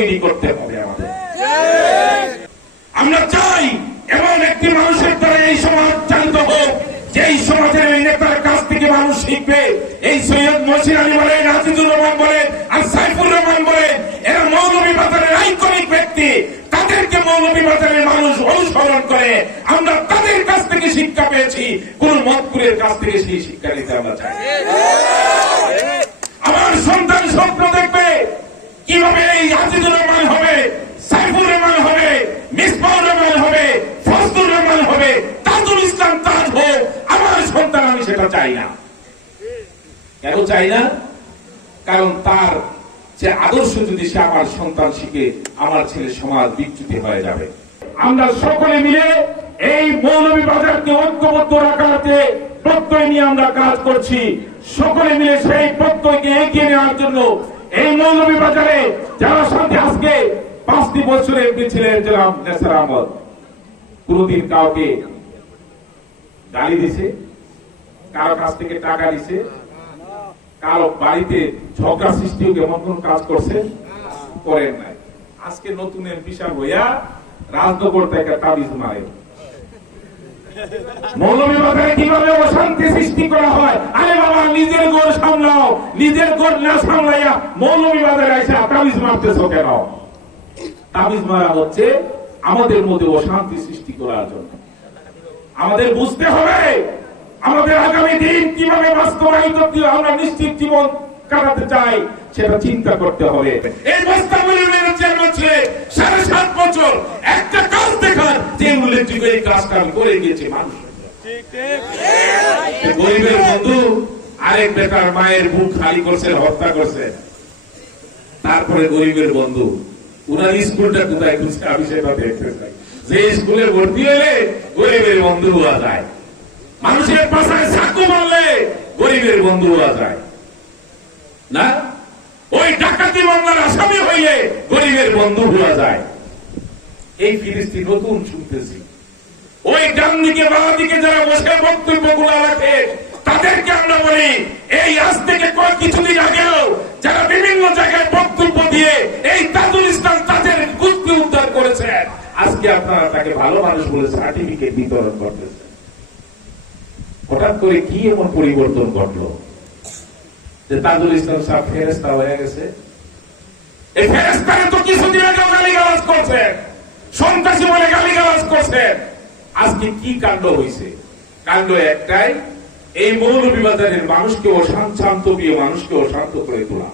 তৈরি করতে হবে আমাদের। আমরা চাই এমন একটি মানুষের দ্বারা এই সমাজ চালিত হোক, যে এই সমাজের এই নেতার কাছ থেকে মানুষ শিখবে। এই সৈয়দ মহসিন আলী বলেন, আজিজুর রহমান বলেন, আর সাইফুর রহমান বলেন, এরা মৌলভীবাজারের আইকনিক ব্যক্তি। তাদেরকে মৌলভীবাজারের মানুষ অনুসরণ করে। আমরা তাদের কাছ থেকে শিক্ষা পেয়েছি, কোন মতপুরের কাছ থেকে সেই শিক্ষা নিতে আমরা চাই। আমার সন্তান স্বপ্ন দেখবে কিভাবে এই আজিজুর রহমান হবে, সাইফুর রহমান হবে, মিসবাউর রহমান হবে, ফজলুর রহমান হবে, তাজুল ইসলাম তাজ হোক। আমার সন্তান, আমি সেটা চাই না। কেন চাই না? কারণ তার যে আদর্শ যদি সে আমার সন্তান শিখে, আমার ছেলে সমাজ বিচ্যুতি হয়ে যাবে। আমরা সকলে মিলে এই মৌলভীবাজারকে ঐক্যবদ্ধ রাখাতে প্রত্যয় নিয়ে আমরা কাজ করছি। সকলে মিলে সেই প্রত্যয়কে এগিয়ে নেওয়ার জন্য এই মৌলভীবাজারে যারা সাথে আজকে 5টি বছরের এমপি ছিলেন জনাব নেসার আহমদ, কোনদিন কাউকে গালি দিছে, কারো কাছ থেকে টাকা দিছে, কারো বাড়িতে ঝগড়া সৃষ্টি এমন কোন কাজ করছে? করেন নাই। আজকে নতুন এমপি সাহেব হইয়া রাজনগর থেকে তাবিজ মারে। মৌলভীবাজারে কিভাবে অশান্তি সৃষ্টি করা হয়? আরে বাবা, নিজের ঘর সামলাও, নিজের ঘর না সামলাইয়া মৌলভীবাজারে এসে তাবিজ মারতেছো কেন? তাবিজ মারা হচ্ছে আমাদের মধ্যে অশান্তি সৃষ্টি করার জন্য। আমাদের বুঝতে হবে আমাদের আগামী দিন কিভাবে বাস্তবায়িত আমরা নিশ্চিত জীবন কাটাতে চাই, সেটা চিন্তা করতে হবে। এই বাস্তবায়নের চেয়ারম্যান ছিলেন 7.5 বছর, একটা কাজ দেখার যে উল্লেখযোগ্য এই কাজটা আমি করে গিয়েছি মানুষ। গরিবের বন্ধু আরেক বেটার মায়ের বুক খালি করছেন, হত্যা করছেন। তারপরে গরিবের বন্ধু উনার স্কুলটা কোথায় খুঁজছে, আমি সেটা দেখতে চাই। যে স্কুলে ভর্তি হলে গরিবের বন্ধু হওয়া যায়, মানুষের পাশায় চাকু মারলে গরিবের বন্ধু হওয়া যায় না, ওই ডাকাতি মামলার আসামি হইলে গরিবের বন্ধু হওয়া যায়। এই ফিলিস্তিন নতুন শুনতেছি। ওই ডান দিকে বাঁ দিকে যারা বসে বক্তব্য গুলা রাখে, তাদেরকে আমরা বলি, এই আজ থেকে কিছুদিন আগেও যারা বিভিন্ন জায়গায় বক্তব্য দিয়ে এই তাজুল ইসলাম তাজের কুস্তি উদ্ধার করেছেন, আজকে আপনারা তাকে ভালো মানুষ বলে সার্টিফিকেট বিতরণ করতেছেন। হঠাৎ করে কি এমন পরিবর্তন ঘটলো যে তাজুল ইসলাম সাহেব ফেরেশতা হয়ে গেছে? এই ফেরেশতাকে তো কিছুদিন আগে গালিগালাজ করছেন, সন্ত্রাসী বলে গালিগালাজ করছেন। আজকে কি কাণ্ড হয়েছে? কাণ্ড একটাই, এই মৌলভীবাজারের মানুষকে অশান্ত, মানুষকে অশান্ত করে তোলা।